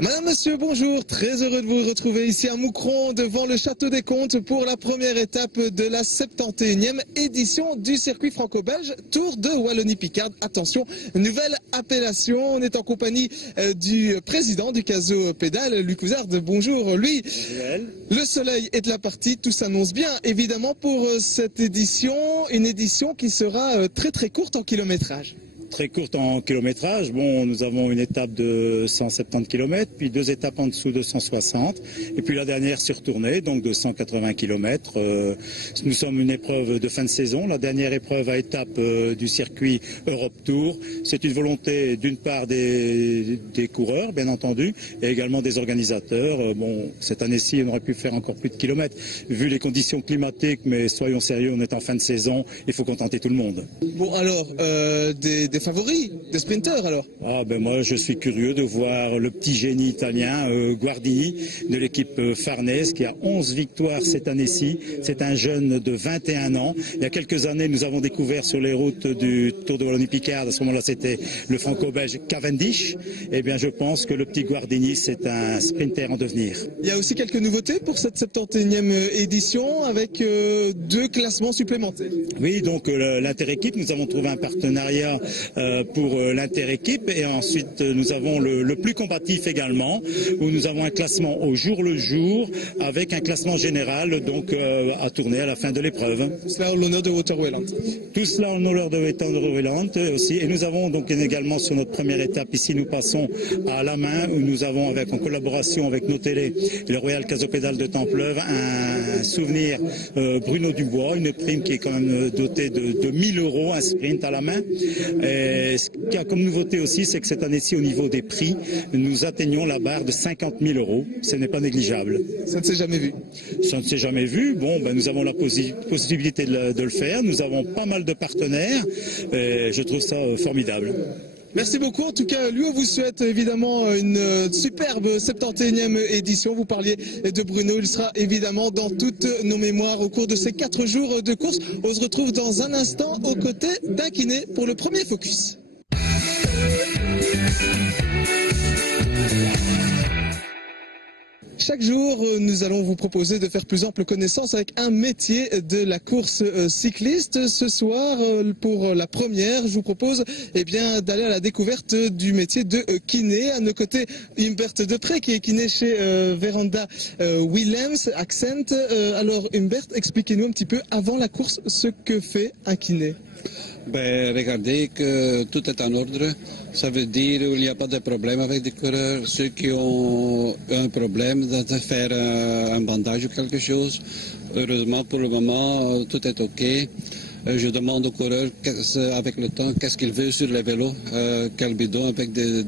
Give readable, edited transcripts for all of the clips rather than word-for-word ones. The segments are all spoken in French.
Madame, monsieur, bonjour. Très heureux de vous retrouver ici à Moucron devant le Château des Comptes pour la première étape de la 71e édition du circuit franco-belge Tour de Wallonie-Picarde. Attention, nouvelle appellation. On est en compagnie du président du Caso Pédale, Luc Ouzard. Bonjour. Lui, le soleil est de la partie. Tout s'annonce bien, évidemment, pour cette édition. Une édition qui sera très très courte en kilométrage. Très courte en kilométrage. Bon, nous avons une étape de 170 km, puis deux étapes en dessous de 160, et puis la dernière sur tournée, donc de 180 km. Nous sommes une épreuve de fin de saison, la dernière épreuve à étape du circuit Europe Tour. C'est une volonté d'une part des coureurs, bien entendu, et également des organisateurs. Bon, cette année-ci, on aurait pu faire encore plus de kilomètres, vu les conditions climatiques, mais soyons sérieux, on est en fin de saison, il faut contenter tout le monde. Bon, alors, des favoris, des sprinteurs alors? Ah ben moi je suis curieux de voir le petit génie italien Guardini de l'équipe Farnèse qui a 11 victoires cette année-ci. C'est un jeune de 21 ans. Il y a quelques années nous avons découvert sur les routes du Tour de Wallonie-Picarde, à ce moment-là c'était le franco-belge Cavendish. Eh bien je pense que le petit Guardini c'est un sprinter en devenir. Il y a aussi quelques nouveautés pour cette 71e édition avec deux classements supplémentaires. Oui, donc l'inter-équipe, nous avons trouvé un partenariat pour l'inter-équipe et ensuite nous avons le plus combatif également où nous avons un classement au jour le jour avec un classement général donc à tourner à la fin de l'épreuve. Tout cela en l'honneur de Waterwelland. Tout cela en l'honneur de Waterwelland aussi et nous avons donc également sur notre première étape ici nous passons à la main où nous avons avec en collaboration avec nos télés le Royal Caso Pédale de Templeuve un souvenir Bruno Dubois, une prime qui est quand même dotée de 1000 €, un sprint à la main. Et ce qu'il y a comme nouveauté aussi, c'est que cette année-ci, au niveau des prix, nous atteignons la barre de 50 000 €. Ce n'est pas négligeable. Ça ne s'est jamais vu. Ça ne s'est jamais vu. Bon, ben, nous avons la possibilité de le faire. Nous avons pas mal de partenaires. Et je trouve ça formidable. Merci beaucoup. En tout cas, lui, on vous souhaite évidemment une superbe 71e édition. Vous parliez de Bruno. Il sera évidemment dans toutes nos mémoires au cours de ces 4 jours de course. On se retrouve dans un instant aux côtés d'un kiné pour le premier focus. Chaque jour, nous allons vous proposer de faire plus ample connaissance avec un métier de la course cycliste. Ce soir, pour la première, je vous propose d'aller à la découverte du métier de kiné. À nos côtés, Humbert Depré, qui est kiné chez Veranda Willems, Accent. Alors, Humbert, expliquez-nous un petit peu, avant la course, ce que fait un kiné. Ben, regardez que tout est en ordre. Ça veut dire qu'il n'y a pas de problème avec des coureurs. Ceux qui ont un problème de faire un bandage ou quelque chose, heureusement pour le moment, tout est OK. Je demande aux coureurs avec le temps qu'est-ce qu'ils veulent sur les vélos, quel bidon avec des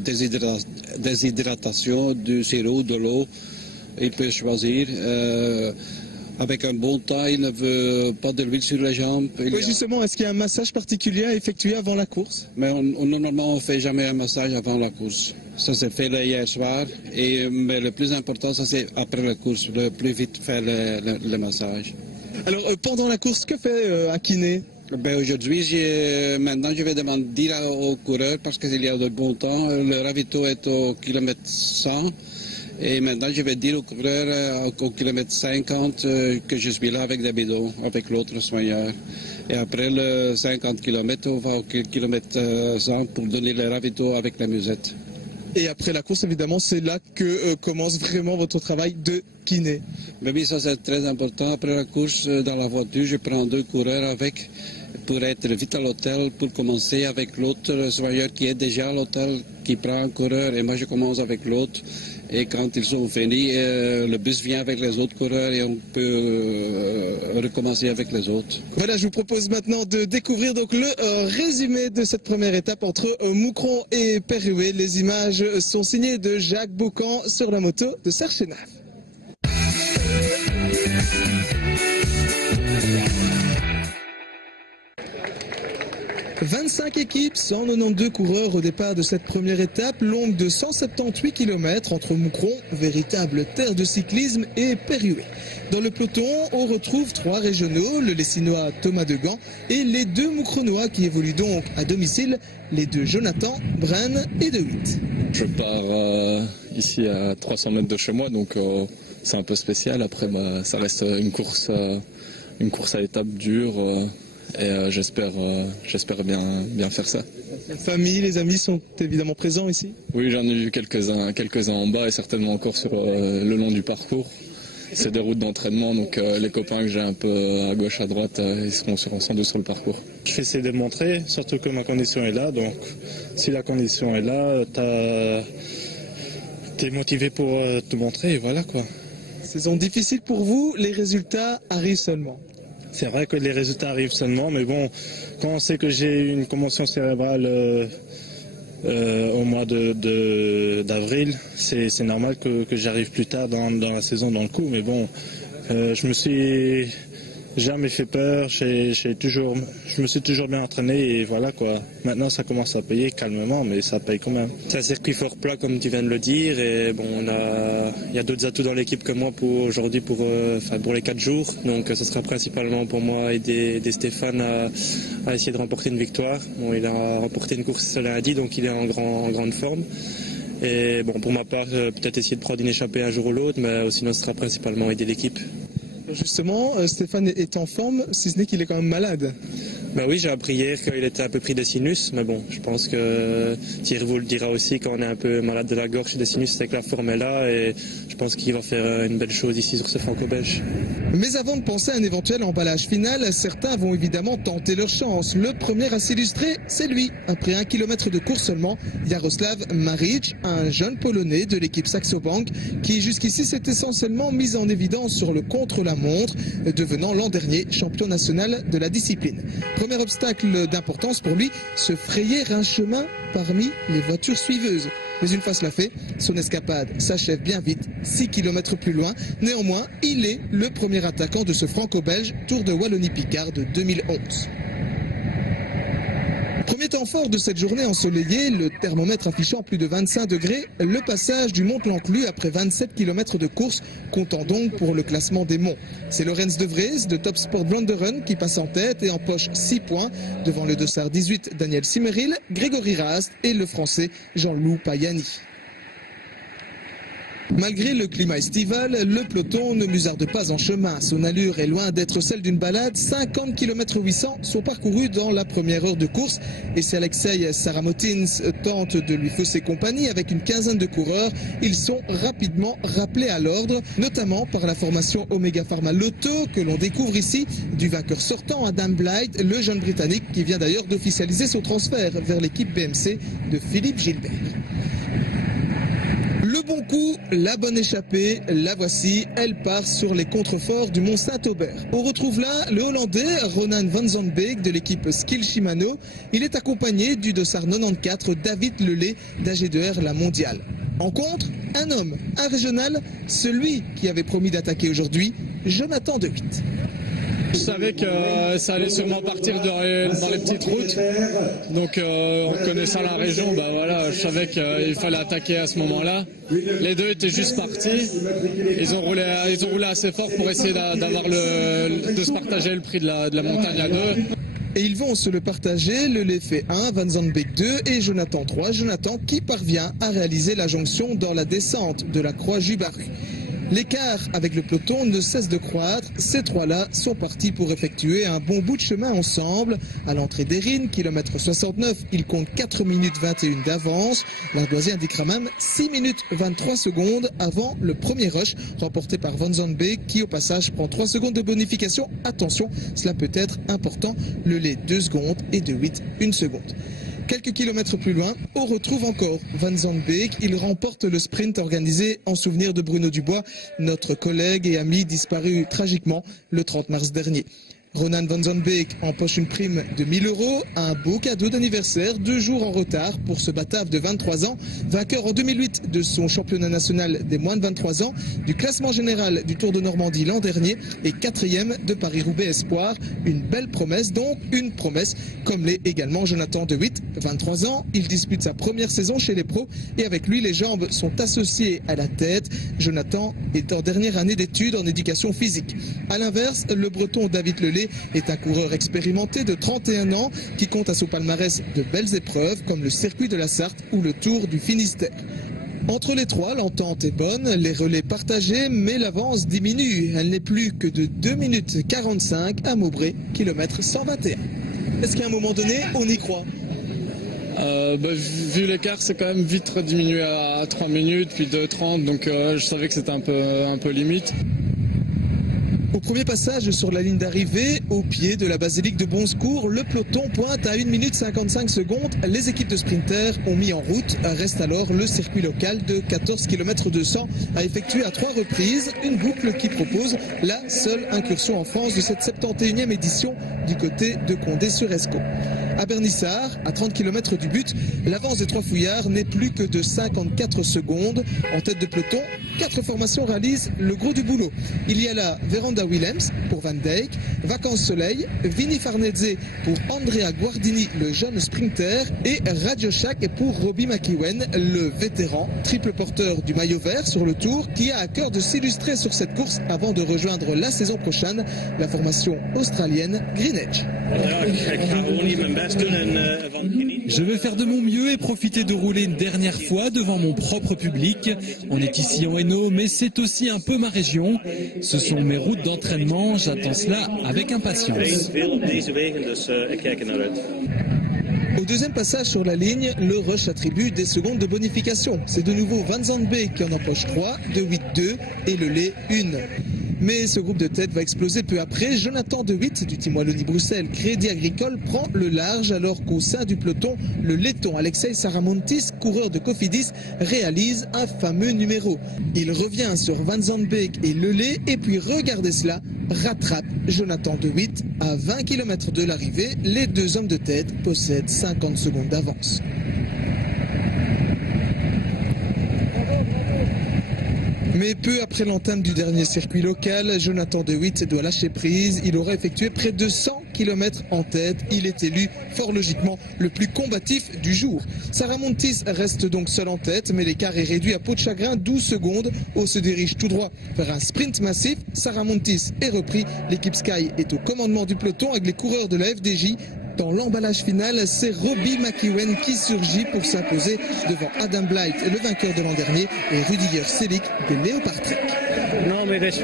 déshydratation, du sirop, de l'eau. Ils peuvent choisir. Avec un bon temps, il ne veut pas de l'huile sur les jambes. Oui, justement, est-ce qu'il y a un massage particulier à effectuer avant la course? Mais normalement, on ne fait jamais un massage avant la course. Ça s'est fait hier soir. Mais le plus important, ça c'est après la course. Le plus vite faire le massage. Alors, pendant la course, que fait un kiné? Ben, aujourd'hui, maintenant, je vais demander aux coureurs, parce qu'il y a de bon temps, le ravito est au kilomètre 100. Et maintenant, je vais dire aux coureurs au kilomètre 50 que je suis là avec des bidons, avec l'autre soigneur. Et après le 50 km, on va au kilomètre 100 pour donner le ravito avec la musette. Et après la course, évidemment, c'est là que commence vraiment votre travail de kiné. Mais oui, ça c'est très important. Après la course, dans la voiture, je prends 2 coureurs avec pour être vite à l'hôtel, pour commencer avec l'autre soigneur qui est déjà à l'hôtel, qui prend un coureur, et moi je commence avec l'autre. Et quand ils sont finis, le bus vient avec les autres coureurs et on peut recommencer avec les autres. Voilà, je vous propose maintenant de découvrir donc le résumé de cette première étape entre Moucron et Perruet. Les images sont signées de Jacques Boucan sur la moto de Serge Chénave. 25 équipes, 192 coureurs au départ de cette première étape, longue de 178 km entre Moucron, véritable terre de cyclisme, et Perruet. Dans le peloton, on retrouve 3 régionaux, le Lessinois Thomas Degan et les 2 Moucronois qui évoluent donc à domicile, les 2 Jonathan, Bren et De Witt. Je pars ici à 300 mètres de chez moi, donc c'est un peu spécial. Après, ça reste une course à étapes dures. Et j'espère bien faire ça. La famille, les amis sont évidemment présents ici? Oui, j'en ai vu quelques-uns en bas et certainement encore sur le long du parcours. C'est des routes d'entraînement, donc les copains que j'ai un peu à gauche, à droite, ils seront sans doute sur le parcours. Je vais essayer de le montrer, surtout que ma condition est là. Donc si la condition est là, t'es motivé pour te montrer et voilà quoi. Saison difficile pour vous, les résultats arrivent seulement. C'est vrai que les résultats arrivent seulement, mais bon, quand on sait que j'ai eu une commotion cérébrale au mois d'avril, c'est normal que j'arrive plus tard dans la saison dans le coup. Mais bon, je me suis jamais fait peur, je me suis toujours bien entraîné et voilà quoi. Maintenant ça commence à payer calmement, mais ça paye quand même. C'est un circuit fort plat comme tu viens de le dire et bon, il y a d'autres atouts dans l'équipe que moi pour aujourd'hui pour les 4 jours. Donc ce sera principalement pour moi aider Stéphane à essayer de remporter une victoire. Bon, il a remporté une course ce lundi, donc il est en grande forme. Et bon, pour ma part, peut-être essayer de prendre une échappée un jour ou l'autre, mais sinon ce sera principalement aider l'équipe. Justement, Stéphane est en forme, si ce n'est qu'il est quand même malade. Ben oui, j'ai appris hier qu'il était un peu pris des sinus, mais bon, je pense que Thierry vous le dira aussi, quand on est un peu malade de la gorge et des sinus, c'est que la forme est là et je pense qu'il va faire une belle chose ici sur ce franco-belge. Mais avant de penser à un éventuel emballage final, certains vont évidemment tenter leur chance. Le premier à s'illustrer, c'est lui. Après 1 kilomètre de course seulement, Jaroslav Maric, un jeune Polonais de l'équipe Saxo Bank, qui jusqu'ici s'est essentiellement mis en évidence sur le contre-la-montre, devenant l'an dernier champion national de la discipline. Premier obstacle d'importance pour lui, se frayer un chemin parmi les voitures suiveuses. Mais une fois cela fait, son escapade s'achève bien vite, 6 km plus loin. Néanmoins, il est le premier attaquant de ce franco-belge Tour de Wallonie-Picarde 2011. Premier temps fort de cette journée ensoleillée, le thermomètre affichant plus de 25 degrés, le passage du Mont-Lanclu après 27 km de course, comptant donc pour le classement des monts. C'est Lorenz de Vries de Top Sport Vlaanderen qui passe en tête et empoche 6 points devant le dossard 18 Daniel Simmeril, Grégory Rast et le français Jean-Loup Payani. Malgré le climat estival, le peloton ne musarde pas en chemin. Son allure est loin d'être celle d'une balade. 50 km 800 sont parcourus dans la première heure de course. Et si Alexei Saramotins tente de lui fausser compagnie avec une quinzaine de coureurs, ils sont rapidement rappelés à l'ordre, notamment par la formation Omega Pharma Lotto que l'on découvre ici, du vainqueur sortant Adam Blythe, le jeune Britannique qui vient d'ailleurs d'officialiser son transfert vers l'équipe BMC de Philippe Gilbert. Le bon coup, la bonne échappée, la voici, elle part sur les contreforts du Mont Saint-Aubert. On retrouve là le Hollandais Ronan van Zandbeek de l'équipe Skill Shimano. Il est accompagné du dossard 94 David Lelay d'AG2R La Mondiale. En contre, un homme, un régional, celui qui avait promis d'attaquer aujourd'hui, Jonathan De Witt. Je savais que ça allait sûrement partir dans les petites routes, donc en connaissant la région, voilà, je savais qu'il fallait attaquer à ce moment-là. Les deux étaient juste partis, ils ont roulé assez fort pour essayer de se partager le prix de la montagne à deux. Et ils vont se le partager, Lelay fait 1, Van Zandbeek 2 et Jonathan 3. Jonathan qui parvient à réaliser la jonction dans la descente de la Croix-Jubaru. L'écart avec le peloton ne cesse de croître. Ces trois-là sont partis pour effectuer un bon bout de chemin ensemble. À l'entrée d'Erin, kilomètre 69, ils comptent 4 minutes 21 d'avance. L'ardoisier indiquera même 6 minutes 23 secondes avant le premier rush remporté par Van Zandbeek qui au passage prend 3 secondes de bonification. Attention, cela peut être important. Lelay 2 secondes et De Witt 1 seconde. Quelques kilomètres plus loin, on retrouve encore Van Zandbeek. Il remporte le sprint organisé en souvenir de Bruno Dubois, notre collègue et ami disparu tragiquement le 30 mars dernier. Ronan van Zandbeek empoche une prime de 1 000 €, un beau cadeau d'anniversaire, 2 jours en retard pour ce batave de 23 ans, vainqueur en 2008 de son championnat national des moins de 23 ans, du classement général du Tour de Normandie l'an dernier et 4e de Paris-Roubaix Espoir. Une belle promesse, donc une promesse, comme l'est également Jonathan De Witt, 23 ans. Il dispute sa première saison chez les pros et avec lui les jambes sont associées à la tête. Jonathan est en dernière année d'études en éducation physique. A l'inverse, le breton David Lelay est un coureur expérimenté de 31 ans qui compte à son palmarès de belles épreuves comme le circuit de la Sarthe ou le Tour du Finistère. Entre les trois, l'entente est bonne, les relais partagés, mais l'avance diminue. Elle n'est plus que de 2 minutes 45 à Maubré, kilomètre 121. Est-ce qu'à un moment donné, on y croit ? Vu l'écart, c'est quand même vite diminué à 3 minutes, puis 2,30, donc je savais que c'était un peu limite. Au premier passage sur la ligne d'arrivée, au pied de la basilique de Bonsecours, le peloton pointe à 1 minute 55 secondes. Les équipes de sprinters ont mis en route. Reste alors le circuit local de 14 km 200 à effectuer à 3 reprises. Une boucle qui propose la seule incursion en France de cette 71e édition du côté de Condé-sur-Escaut. À Bernissart, à 30 km du but, l'avance des trois fouillards n'est plus que de 54 secondes. En tête de peloton, 4 formations réalisent le gros du boulot. Il y a là Veranda Willems pour Van Dijk, Vacances Soleil, Vini Farnese pour Andrea Guardini, le jeune sprinter, et Radio Shack pour Robbie McEwen, le vétéran, triple porteur du maillot vert sur le Tour, qui a à cœur de s'illustrer sur cette course avant de rejoindre la saison prochaine la formation australienne Green Edge. Je vais faire de mon mieux et profiter de rouler une dernière fois devant mon propre public. On est ici en Hainaut, mais c'est aussi un peu ma région. Ce sont mes routes d'entraînement, j'attends cela avec impatience. Au deuxième passage sur la ligne, le rush attribue des secondes de bonification. C'est de nouveau Van Zandbeek qui en empoche 3, De Witt 2 et Lelay 1. Mais ce groupe de tête va exploser peu après. Jonathan De Witt du team Wallonie-Bruxelles Crédit Agricole prend le large alors qu'au sein du peloton, le laiton Alexei Saramontis, coureur de Cofidis, réalise un fameux numéro. Il revient sur Van Zandbeek et Lelay et puis regardez cela, rattrape Jonathan De Witt à 20 km de l'arrivée. Les deux hommes de tête possèdent 50 secondes d'avance. Mais peu après l'entame du dernier circuit local, Jonathan De Witt doit lâcher prise. Il aura effectué près de 100 km en tête. Il est élu, fort logiquement, le plus combatif du jour. Saramontis reste donc seul en tête, mais l'écart est réduit à peau de chagrin, 12 secondes. On se dirige tout droit vers un sprint massif. Saramontis est repris. L'équipe Sky est au commandement du peloton avec les coureurs de la FDJ. Dans l'emballage final, c'est Robbie McEwen qui surgit pour s'imposer devant Adam Blythe, le vainqueur de l'an dernier, et Rudiger Selig de Léopard Trek. Normalement, c'est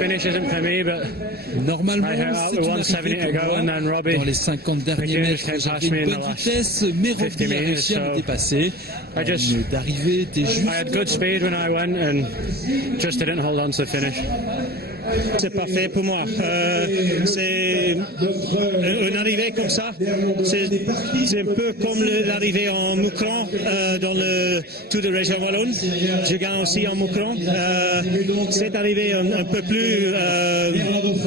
une arrivée pour moi. Dans les 50 derniers mètres, j'avais une bonne vitesse, mais Robbie a réussi à me dépasser. La ligne d'arrivée était juste... C'est parfait pour moi. C'est une arrivée comme ça. C'est un peu comme l'arrivée en Moucron dans le Tour de Région Wallonne. Je gagne aussi en Moucron. Cette arrivée un peu plus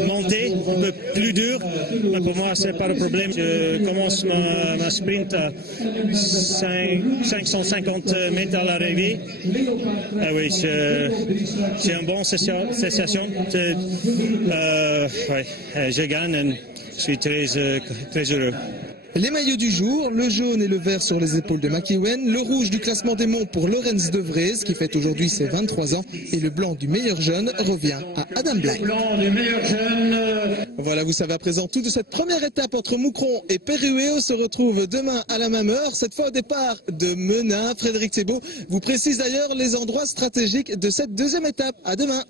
montée, un peu plus dure. Mais pour moi, c'est pas le problème. Je commence ma sprint à 550 mètres à l'arrivée. Ah oui, c'est une bonne sensation. Je gagne et je suis très heureux. Les maillots du jour, le jaune et le vert sur les épaules de McEwen, le rouge du classement des monts pour Lorenz De Vries qui fête aujourd'hui ses 23 ans et le blanc du meilleur jeune revient à Adam Blythe. Voilà, vous savez à présent tout de cette première étape entre Moucron et Perruéo se retrouve demain à la même heure, cette fois au départ de Menin. Frédéric Thébault vous précise d'ailleurs les endroits stratégiques de cette deuxième étape. À demain.